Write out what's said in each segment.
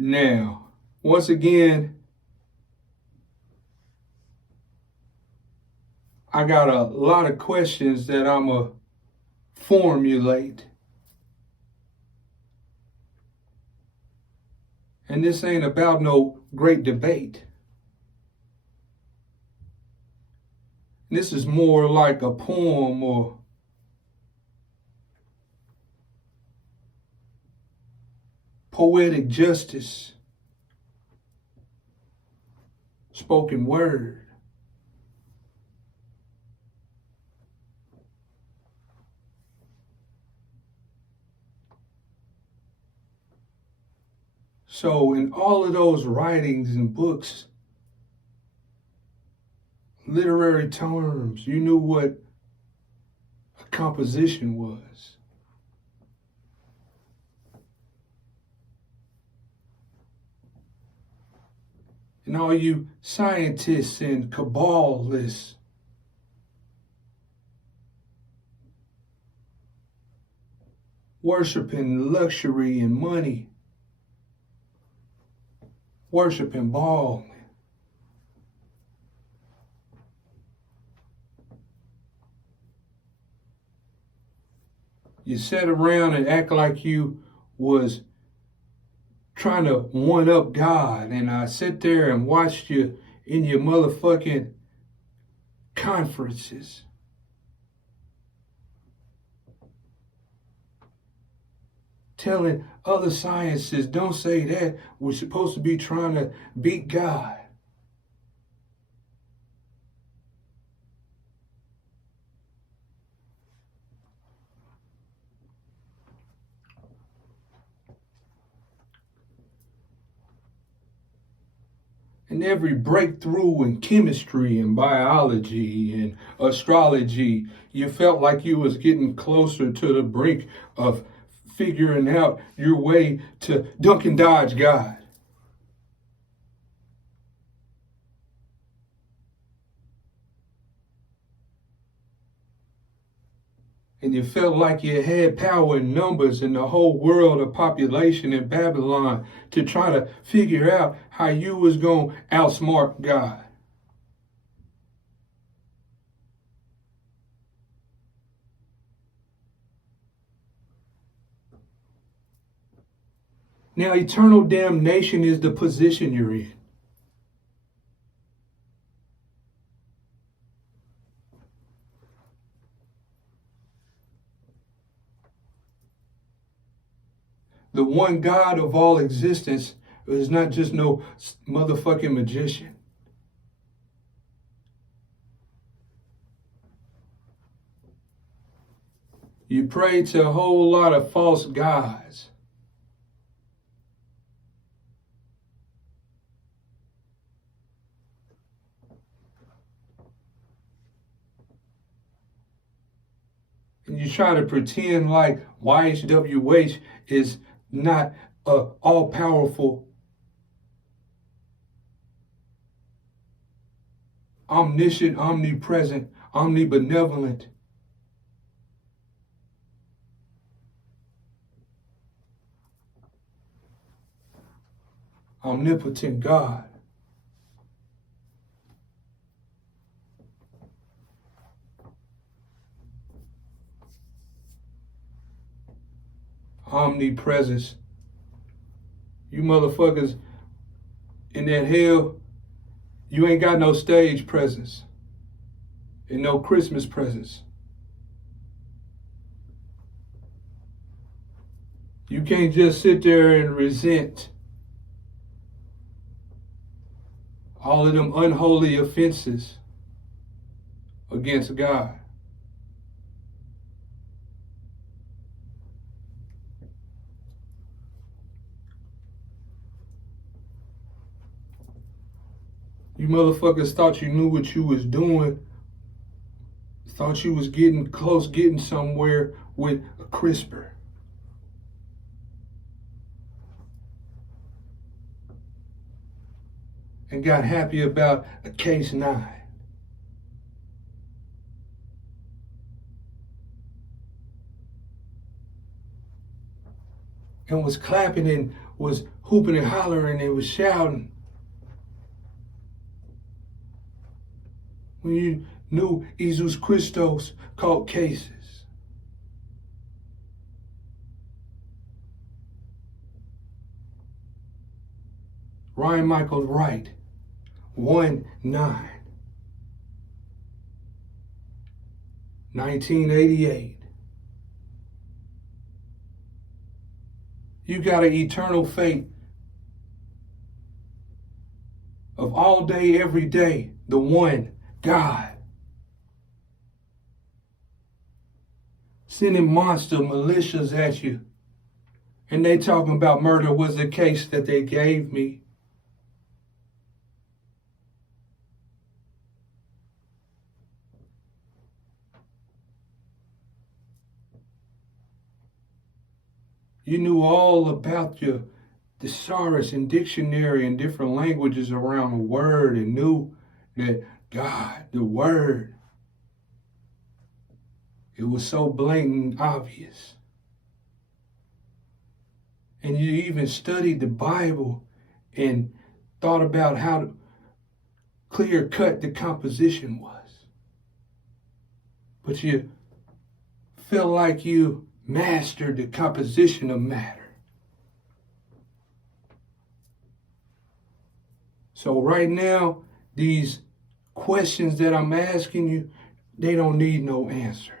Now, once again, I got a lot of questions that I'm going to formulate. And this ain't about no great debate. This is more like a poem or poetic justice, spoken word. So in all of those writings and books, literary terms, you knew what a composition was. And all you scientists and cabalists, worshiping luxury and money, worshiping ball. You sat around and act like you was trying to one up God, and I sit there and watched you in your motherfucking conferences. Telling other sciences, don't say that. We're supposed to be trying to beat God. And every breakthrough in chemistry and biology and astrology, you felt like you was getting closer to the brink of figuring out your way to duck and dodge God. And you felt like you had power in numbers in the whole world of population in Babylon to try to figure out how you was going to outsmart God. Now, eternal damnation is the position you're in. The one God of all existence is not just no motherfucking magician. You pray to a whole lot of false gods. And you try to pretend like YHWH is not all-powerful, omniscient, omnipresent, omnibenevolent, omnipotent God. Omnipresence. You motherfuckers in that hell, you ain't got no stage presence and no Christmas presents. You can't just sit there and resent all of them unholy offenses against God. You motherfuckers thought you knew what you was doing, thought you was getting close, getting somewhere with a CRISPR. And got happy about a case 9. And was clapping and was hooping and hollering and was shouting. When you knew Jesus Christos caught cases. Ryan Michael Wright, 1-9, 1988. You got an eternal fate of all day, every day, the one God. Sending monster militias at you. And they talking about murder was the case that they gave me. You knew all about your thesaurus and dictionary and different languages around the word and knew that God, the word, it was so blatant and obvious. And you even studied the Bible and thought about how clear cut the composition was. But you felt like you mastered the composition of matter. So right now, these questions that I'm asking you, they don't need no answers.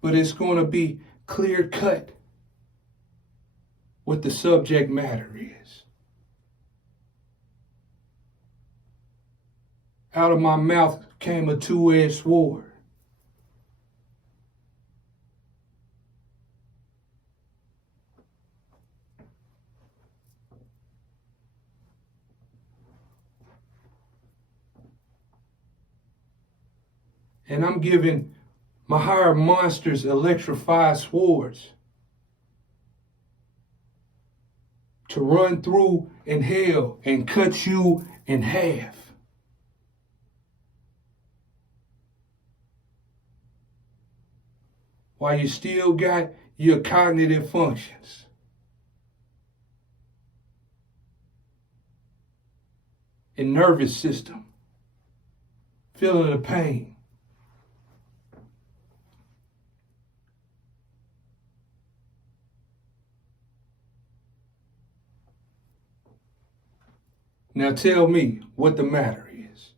But it's going to be clear cut what the subject matter is. Out of my mouth came a two-edged sword. And I'm giving my higher monsters electrified swords to run through in hell and cut you in half. While you still got your cognitive functions. And nervous system. Feeling the pain. Now tell me what the matter is.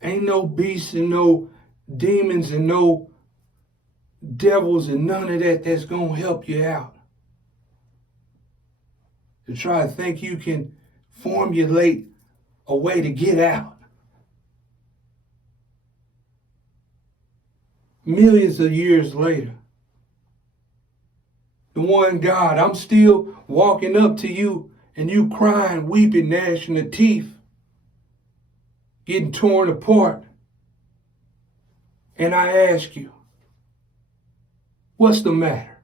Ain't no beasts and no demons and no devils and none of that that's going to help you out. To try to think you can formulate a way to get out. Millions of years later, the one God, I'm still walking up to you and you crying, weeping, gnashing the teeth, getting torn apart. And I ask you, what's the matter?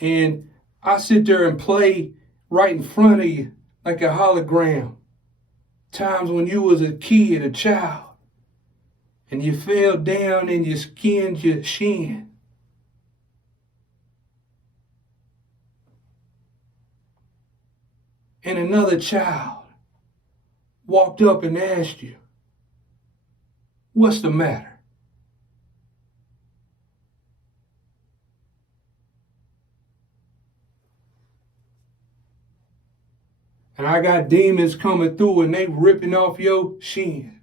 And I sit there and play right in front of you like a hologram. Times when you was a kid, a child, and you fell down and you skinned your shin. And another child walked up and asked you, what's the matter? And I got demons coming through and they ripping off your shin.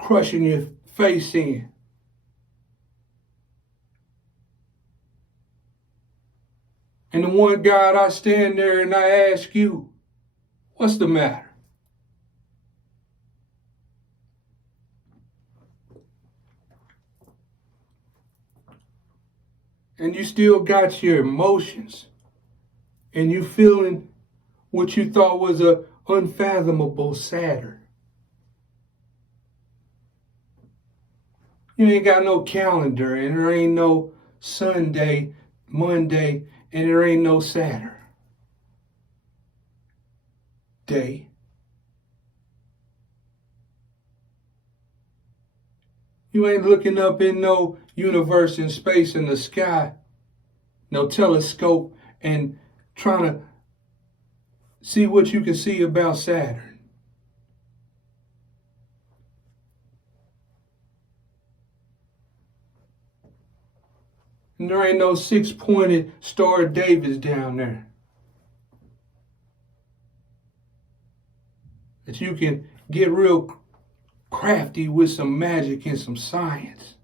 Crushing your face in. And the one God, I stand there and I ask you, what's the matter? And you still got your emotions and you feeling what you thought was a unfathomable Saturn. You ain't got no calendar, and there ain't no Sunday, Monday, and there ain't no Saturday. You ain't looking up in no universe in space in the sky, no telescope, and trying to see what you can see about Saturn. And there ain't no six-pointed Star of Davis down there that you can get real crafty with some magic and some science.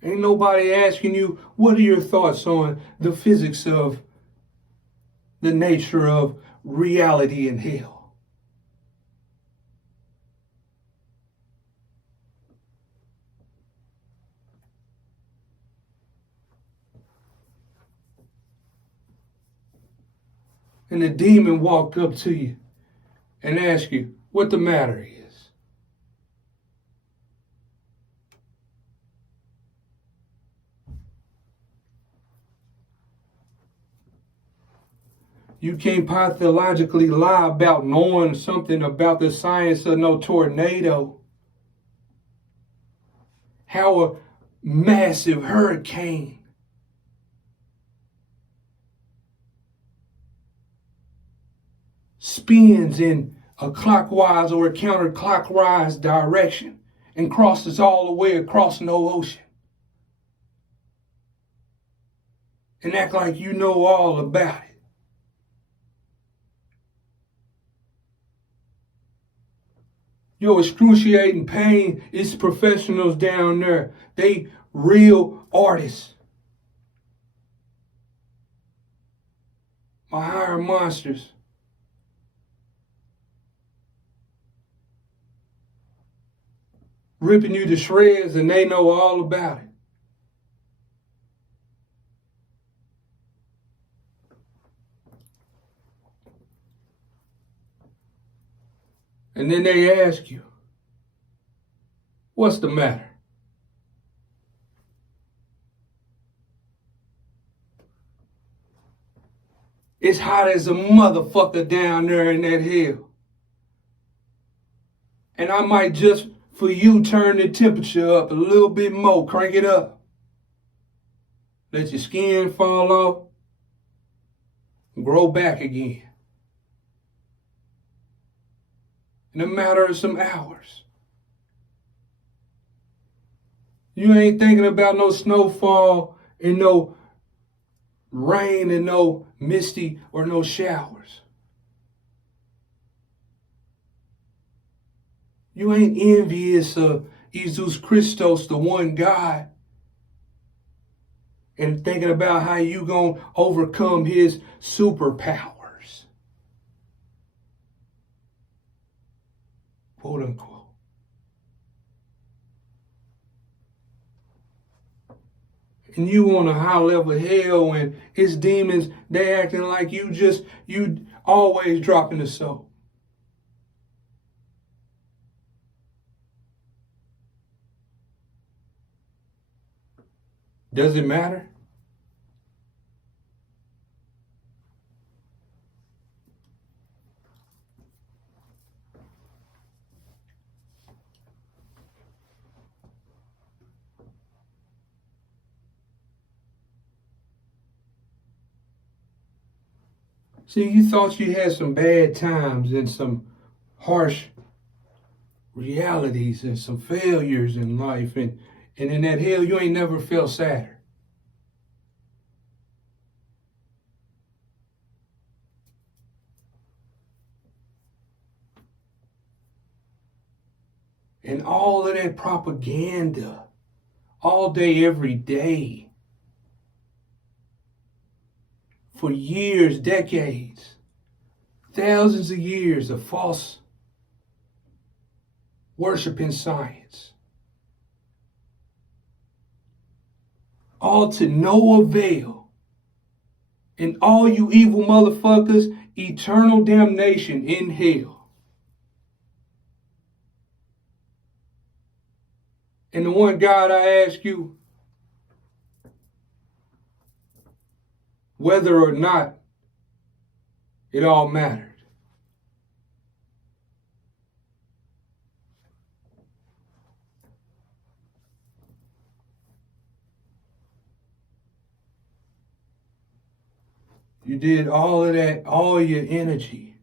Ain't nobody asking you, what are your thoughts on the physics of the nature of reality and hell? And the demon walked up to you and asked you what the matter is. You can't pathologically lie about knowing something about the science of no tornado. How a massive hurricane spins in a clockwise or a counterclockwise direction and crosses all the way across no ocean. And act like you know all about it. Your excruciating pain is professionals down there. They real artists. My higher monsters. Ripping you to shreds, and they know all about it. And then they ask you, what's the matter? It's hot as a motherfucker down there in that hill. And I might just, for you, turn the temperature up a little bit more, crank it up. Let your skin fall off, grow back again. In a matter of some hours. You ain't thinking about no snowfall and no rain and no misty or no showers. You ain't envious of Jesus Christos, the one God, and thinking about how you gonna overcome his superpowers. Quote unquote. And you on a high level hell, and his demons, they acting like you always dropping the soap. Does it matter? See, you thought you had some bad times and some harsh realities and some failures in life, and in that hell you ain't never felt sadder. And all of that propaganda, all day, every day, for years, decades, thousands of years of false worship in science, all to no avail. And all you evil motherfuckers, eternal damnation in hell. And the one God I ask you, whether or not it all mattered. You did all of that, all your energy,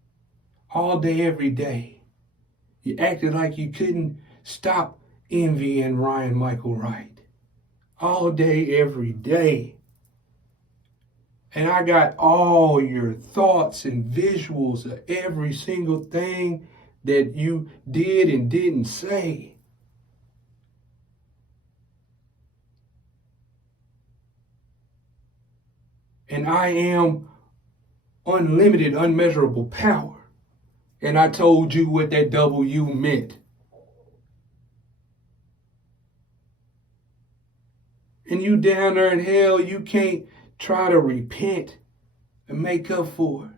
all day, every day. You acted like you couldn't stop envying Ryan Michael Wright. All day, every day. And I got all your thoughts and visuals of every single thing that you did and didn't say. And I am unlimited, unmeasurable power. And I told you what that W meant. And you down there in hell, you can't try to repent and make up for it.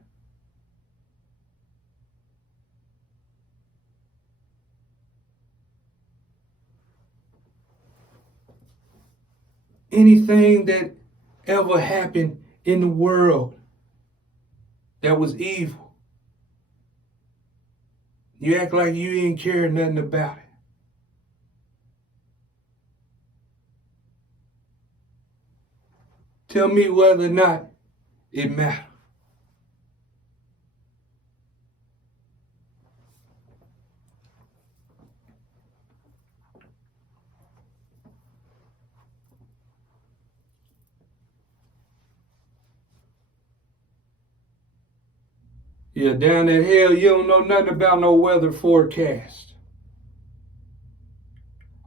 Anything that ever happened in the world that was evil, you act like you ain't care nothing about it. Tell me whether or not it matters. Yeah, down in hell, you don't know nothing about no weather forecast.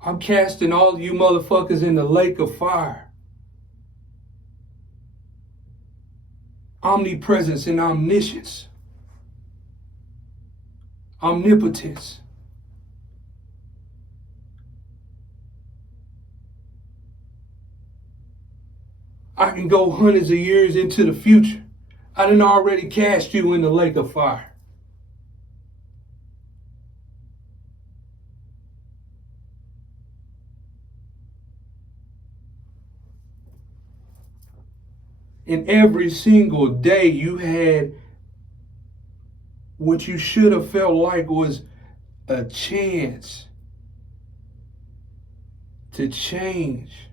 I'm casting all you motherfuckers in the lake of fire. Omnipresence and omniscience. Omnipotence. I can go hundreds of years into the future. I done already cast you in the lake of fire. And every single day you had what you should have felt like was a chance to change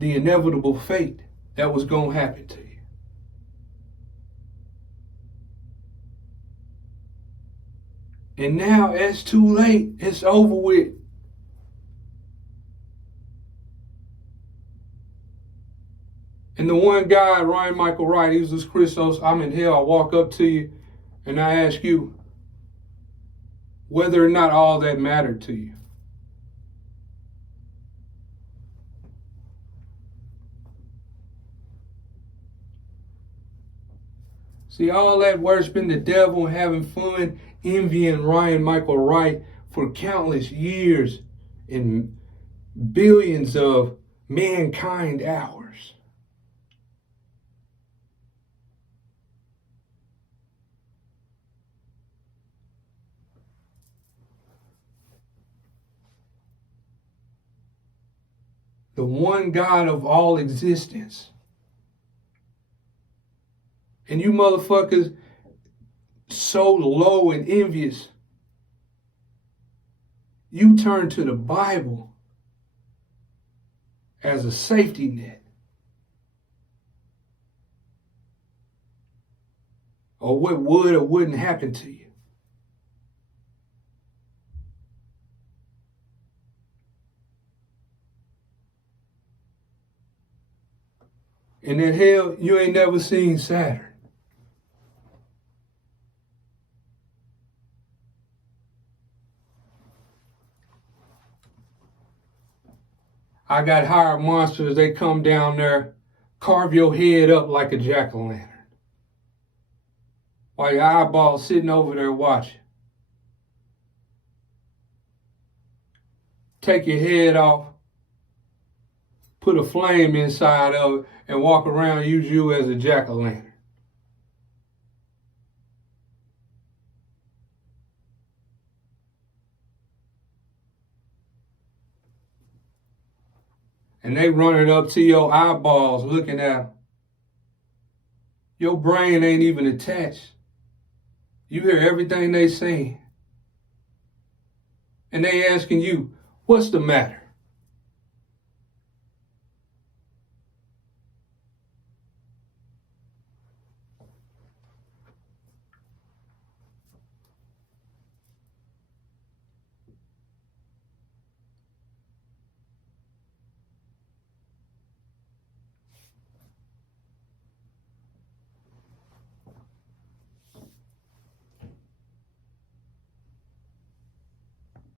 the inevitable fate that was going to happen to you. And now it's too late. It's over with. And the one guy, Ryan Michael Wright, he was this Christos, I'm in hell. I walk up to you and I ask you whether or not all that mattered to you. See, all that worshiping the devil and having fun, envying Ryan Michael Wright for countless years and billions of mankind hours. The one God of all existence. And you motherfuckers so low and envious, you turn to the Bible as a safety net. Or what would or wouldn't happen to you. And in hell, you ain't never seen Saturn. I got hired monsters, they come down there, carve your head up like a jack-o'-lantern. while your eyeballs sitting over there watching. Take your head off, put a flame inside of it, and walk around, use you as a jack-o'-lantern. And they run it up to your eyeballs looking at them. Your brain ain't even attached. You hear everything they saying. And they asking you, what's the matter?